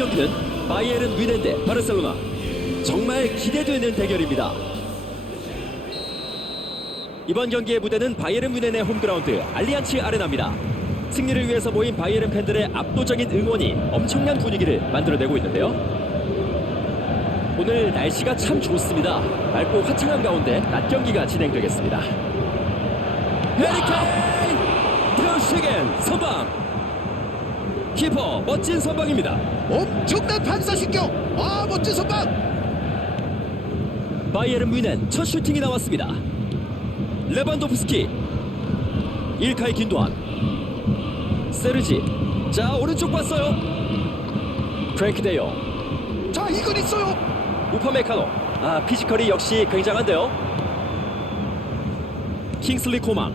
경기는 바이에른 뮌헨 대 바르셀로나 정말 기대되는 대결입니다. 이번 경기의 무대는 바이에른 뮌헨의 홈그라운드 알리안치 아레나입니다. 승리를 위해서 모인 바이에른 팬들의 압도적인 응원이 엄청난 분위기를 만들어내고 있는데요. 오늘 날씨가 참 좋습니다. 맑고 화창한 가운데 낮 경기가 진행되겠습니다. 헤리케인 테어시겐 선방 키퍼 멋진 선방입니다. 엄청난 반사신경 아 멋진 선방 바이에른 뮌헨 첫 슈팅이 나왔습니다. 레반도프스키 일카이 긴도안 세르지 자 오른쪽 봤어요. 프랭크 데요 자 이건 있어요 우파메카노 아 피지컬이 역시 굉장한데요. 킹슬리 코망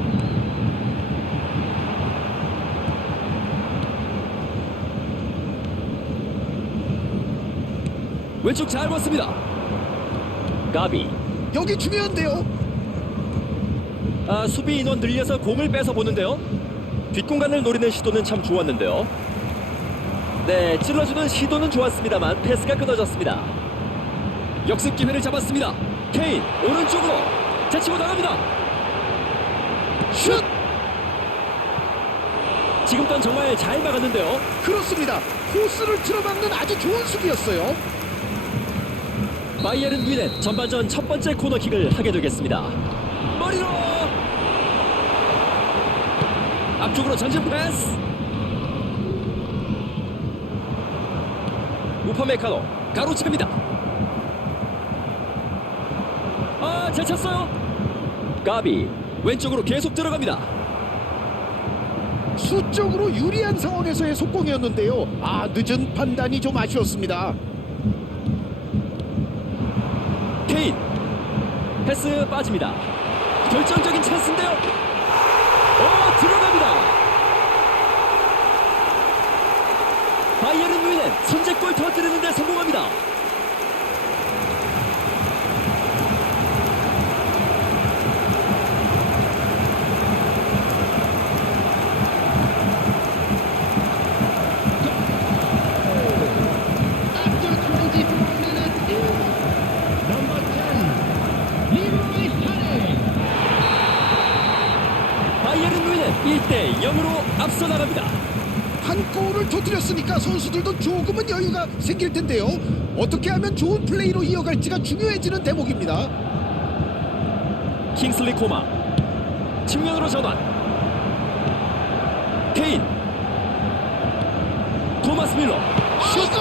왼쪽 잘 봤습니다. 가비 여기 중요한데요 아, 수비 인원 늘려서 공을 뺏어 보는데요. 뒷공간을 노리는 시도는 참 좋았는데요. 네, 찔러주는 시도는 좋았습니다만 패스가 끊어졌습니다. 역습 기회를 잡았습니다. 케인 오른쪽으로 제치고 나갑니다. 슛! 지금 건 정말 잘 막았는데요. 그렇습니다 코스를 틀어막는 아주 좋은 수비였어요 바이에른 뮌헨 전반전 첫 번째 코너킥을 하게 되겠습니다. 머리로 앞쪽으로 전진 패스. 우퍼메카노 가로채입니다. 아, 잘 찼어요. 가비 왼쪽으로 계속 들어갑니다. 수적으로 유리한 상황에서의 속공이었는데요 아 늦은 판단이 좀 아쉬웠습니다 케인 패스 빠집니다. 결정적인 찬스인데요. 어 들어갑니다. 바이에른 뮌헨 선제골 터뜨리는데 성공합니다. 바이에른 뮌헨 1대 0으로 앞서 나갑니다. 한 골을 터뜨렸으니까 선수들도 조금은 여유가 생길 텐데요. 어떻게 하면 좋은 플레이로 이어갈지가 중요해지는 대목입니다. 킹슬리 코마 측면으로 전환. 케인. 토마스 밀러. 슛!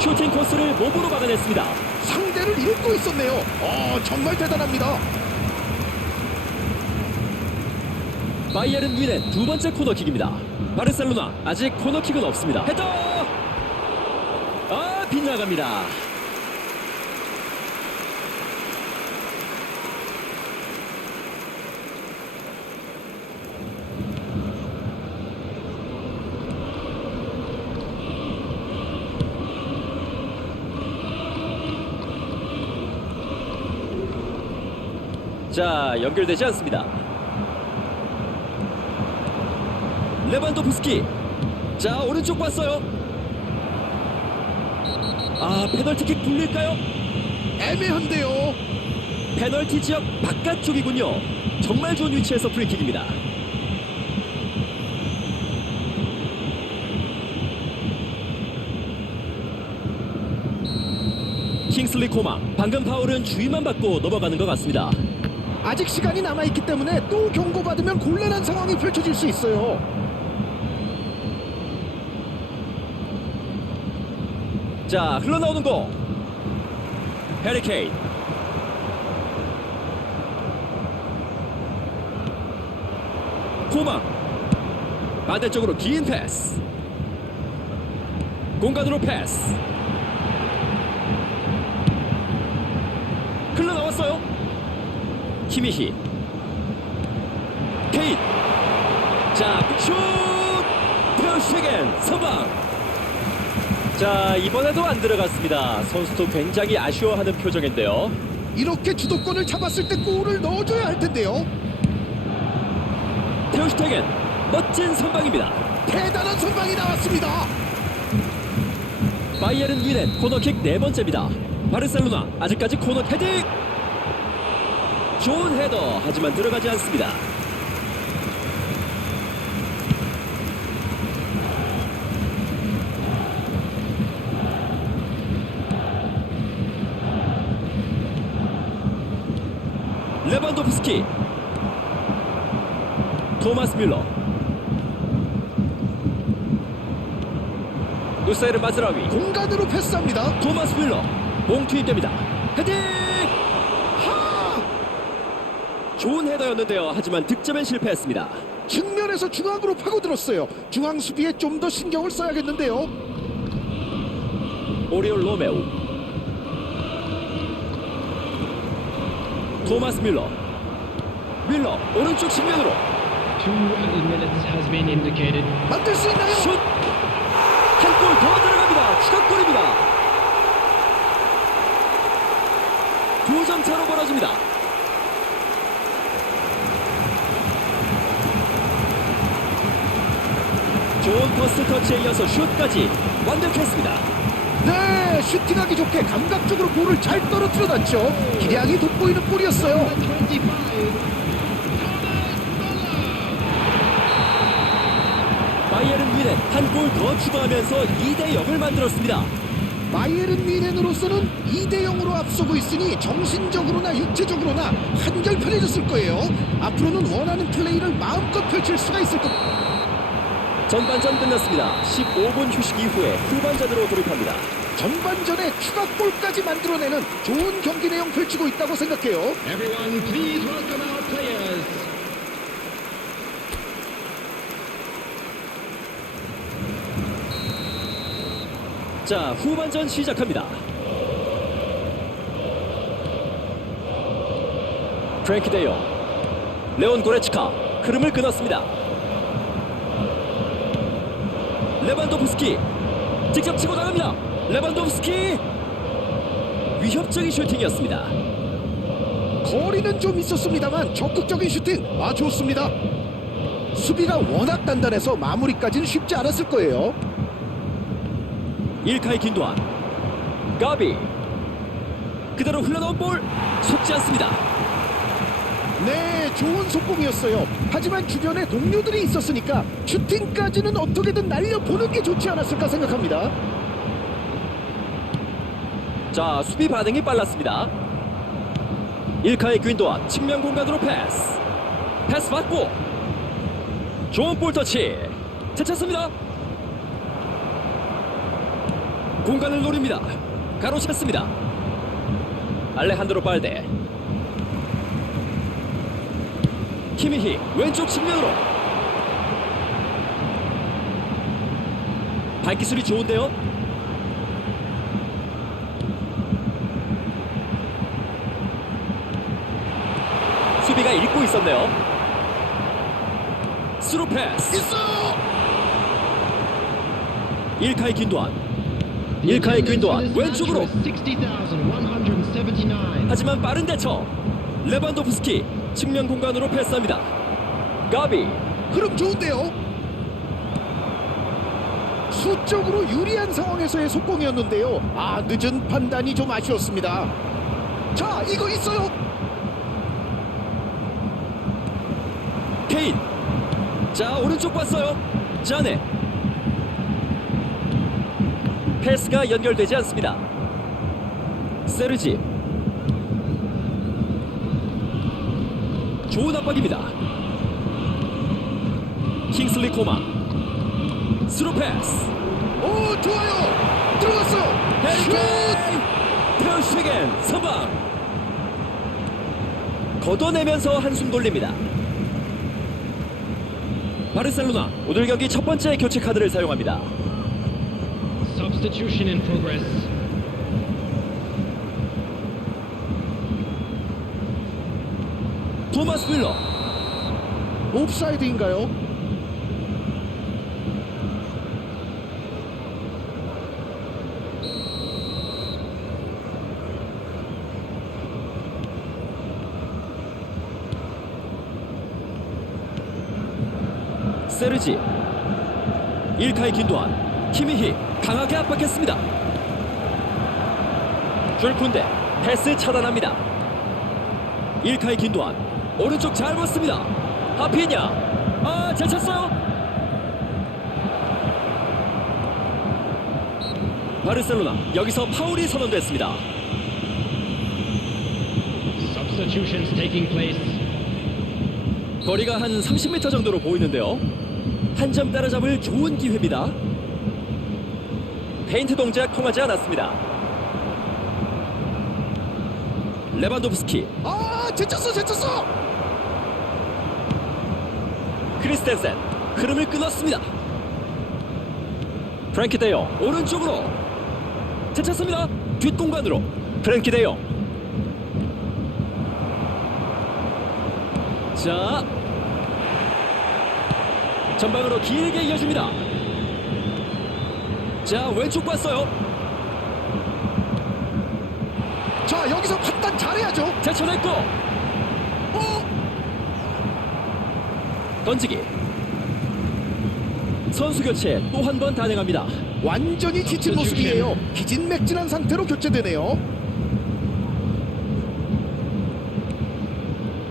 슈팅 코스를 몸으로 막아냈습니다. 상대를 읽고 있었네요. 어 정말 대단합니다 바이에른 뮌헨 두 번째 코너킥입니다. 바르셀로나 아직 코너킥은 없습니다. 헤더! 아 빗나갑니다. 자 연결되지 않습니다. 레반도프스키. 자 오른쪽 봤어요. 아 페널티킥 불릴까요? 애매한데요. 페널티 지역 바깥쪽이군요. 정말 좋은 위치에서 프리킥입니다. 킹슬리 코마 방금 파울은 주의만 받고 넘어가는 것 같습니다. 아직 시간이 남아있기 때문에 또 경고받으면 곤란한 상황이 펼쳐질 수 있어요 자 흘러나오는 공 해리케인 코마 반대쪽으로 긴 패스. 공간으로 패스. 흘러나왔어요. 키미히. 케인. 자, 슛! 테어슈겐 선방. 자, 이번에도 안 들어갔습니다. 선수도 굉장히 아쉬워하는 표정인데요. 이렇게 주도권을 잡았을 때 골을 넣어줘야 할 텐데요. 테어슈테겐 멋진 선방입니다. 대단한 선방이 나왔습니다. 바이에른 뮌헨 코너킥 네 번째입니다. 바르셀로나 아직까지 코너 헤딩. 좋은 헤더 하지만 들어가지 않습니다. 레반도프스키 토마스 뮬러. 누사이르 마즈라위. 공간으로 패스합니다. 토마스 윌러. 공 투입됩니다. 헤딩! 하! 좋은 헤더였는데요. 하지만 득점엔 실패했습니다. 측면에서 중앙으로 파고들었어요. 중앙 수비에 좀 더 신경을 써야겠는데요. 오리올 로메오. 토마스 윌러 윌러 오른쪽 측면으로 Two minutes has been indicated. 만들 수 있나요? 슛! 한 골 더 들어갑니다 추가골입니다 두 점 차로 벌어집니다 좋은 퍼스트 터치에 이어서 슛까지 완벽했습니다 네, 슈팅하기 좋게 감각적으로 볼을 잘 떨어뜨려 놨죠. 기량이 돋보이는 골이었어요. 바이에른 뮌헨 한골 더 추가하면서 2대 0을 만들었습니다. 바이에른 미넨으로서는 2대 0으로 앞서고 있으니 정신적으로나 육체적으로나 한결 편해졌을 거예요. 앞으로는 원하는 플레이를 마음껏 펼칠 수가 있을 겁니다. 전반전 끝났습니다. 15분 휴식 이후에 후반전으로 돌입합니다. 전반전에 추가골까지 만들어내는 좋은 경기 내용 펼치고 있다고 생각해요. Everyone, 자, 후반전 시작합니다. 프랭키 데요, 레온 고레츠카 흐름을 끊었습니다. 레반도프스키 직접 치고 나갑니다. 레반도프스키 위협적인 슈팅이었습니다. 거리는 좀 있었습니다만 적극적인 슈팅 아 좋습니다. 수비가 워낙 단단해서 마무리까지는 쉽지 않았을 거예요. 일카의 김도환. 가비. 그대로 흘러나온 볼. 속지 않습니다. 네, 좋은 속공이었어요. 하지만 주변에 동료들이 있었으니까 슈팅까지는 어떻게든 날려보는 게 좋지 않았을까 생각합니다. 자 수비 반응이 빨랐습니다. 일카의 균도와 측면 공간으로 패스. 패스 받고 좋은 볼 터치. 제쳤습니다 공간을 노립니다 가로챘습니다 알레한드로 빨데 키미히 왼쪽 측면으로 발기술이 좋은데요 수비가 읽고 있었네요. 스루 패스. 일카의 김도환. 일카의 김도환 왼쪽으로. 60,179. 하지만 빠른 대처. 레반도프스키 측면 공간으로 패스합니다. 가비 흐름 좋은데요. 수적으로 유리한 상황에서의 속공이었는데요. 아 늦은 판단이 좀 아쉬웠습니다. 자 이거 있어요. 케인. 자 오른쪽 봤어요. 자네. 패스가 연결되지 않습니다. 세르지. 좋은 압박입니다. 킹슬리 코마. 스루 패스. 오 좋아요. 들어갔어요. 슛. 테어슈겐 선방. 걷어내면서 한숨 돌립니다. 바르셀로나 오늘 경기 첫 번째 교체 카드를 사용합니다. Substitution in progress. 토마스 밀러 옵사이드인가요? 세르지 일카이 긴도안 키미히 강하게 압박했습니다. 줄쿤데 패스 차단합니다. 일카이 긴도안 오른쪽 잘 봤습니다. 하피냐 아 잘 찼어요. 바르셀로나 여기서 파울이 선언됐습니다. 거리가 한 30m 정도로 보이는데요. 한 점 따라잡을 좋은 기회입니다. 페인트 동작 통하지 않았습니다. 레반도프스키, 아, 제쳤어, 제쳤어. 크리스텐센 흐름을 끊었습니다. 프랭키 데용 오른쪽으로 제쳤습니다. 뒷공간으로 프랭키 데용. 자 전방으로 길게 이어집니다. 자 왼쪽 봤어요. 자, 여기서 판단 잘해야죠. 제쳐냈고 어, 던지기. 선수 교체 또 한 번 단행합니다. 완전히 지친 모습이에요. 기진맥진한 상태로 교체되네요.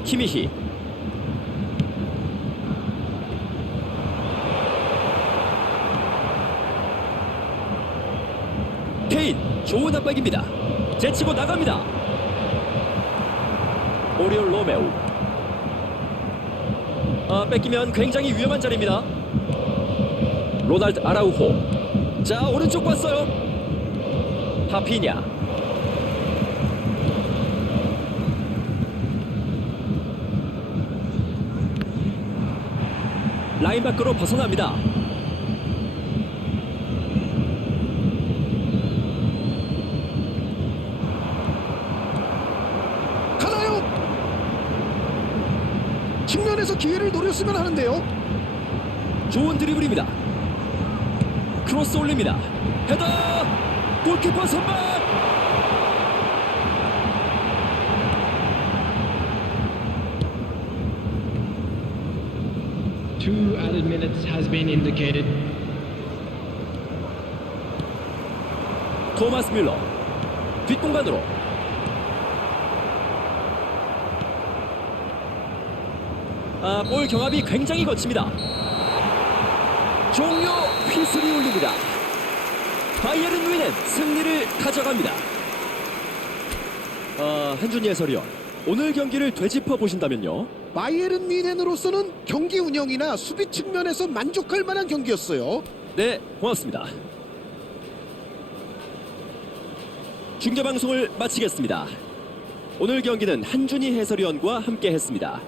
키미히 케인 좋은 압박입니다. 제치고 나갑니다. 오리올 로메오. 아 뺏기면 굉장히 위험한 자리입니다. 로날드 아라우호. 자 오른쪽 봤어요. 하피냐. 라인 밖으로 벗어납니다. 가나요? 측면에서 기회를 노렸으면 하는데요. 좋은 드리블입니다. 크로스 올립니다. 헤더! 골키퍼 선방! Two added minutes has been indicated. 토마스 뮬러 뒷공간으로 아, 볼 경합이 굉장히 거칩니다. 종료 휘슬이 울립니다. 바이에른 뮤넨 승리를 가져갑니다. 아, 한준희 해설위원 오늘 경기를 되짚어 보신다면요. 바이에른 뮌헨으로서는 경기 운영이나 수비 측면에서 만족할 만한 경기였어요. 네, 고맙습니다. 중계 방송을 마치겠습니다. 오늘 경기는 한준희 해설위원과 함께 했습니다.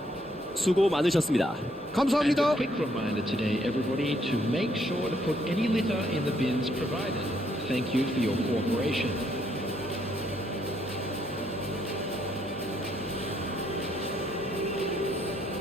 수고 많으셨습니다. 감사합니다. a quick reminder today, everybody, to make sure to put any litter in the bins provided. Thank you for your cooperation.